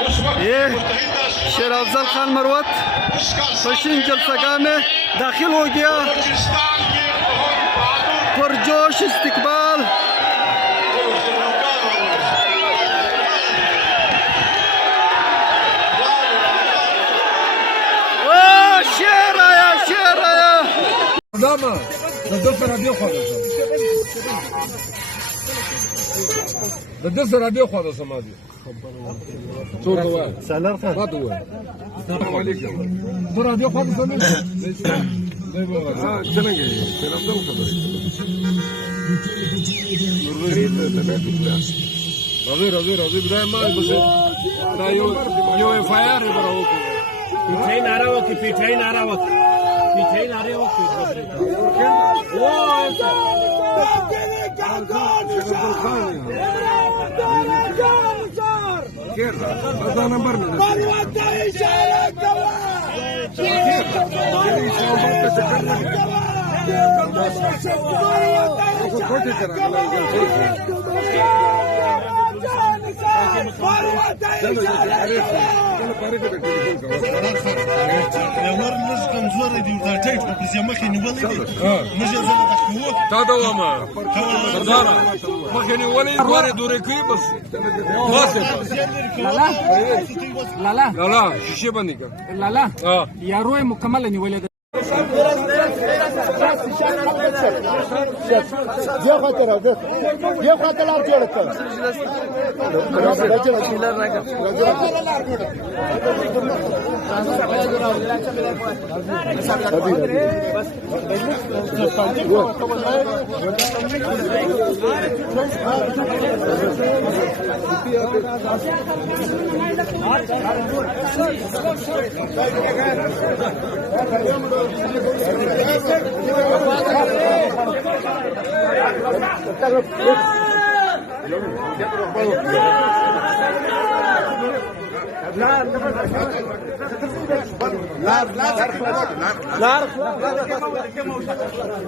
ये शेर अफजल खान मरवत फशीन जलसगाह में दाखिल हो गया। पुरजोश इस्तकबाल। शेर आया, शेर आया। بدس راديو خالص سمادي شو هو سالار خان ما هو السلام عليكم ده راديو خالص سمادي لا بابا چلنगे سلام دو خبر راضي بدايه ما بس دا يو اف اي ار براو पीछे नारा वक्त पीछे नारा वक्त هذا نمبر الامر مش كمزور دي ورتايت بس يا مخي نولي مش زلمه تكوك هذا هو ما صدارة ما كان يولي يقاري دوري كي بس لا شيء بنيكا لا يا روي مكمل اني ولد جو خاطر جوړه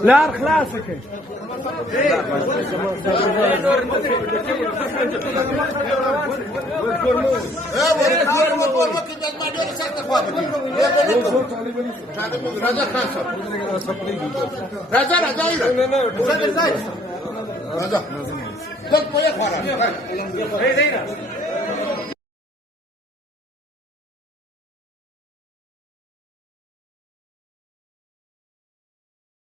لا خلاصك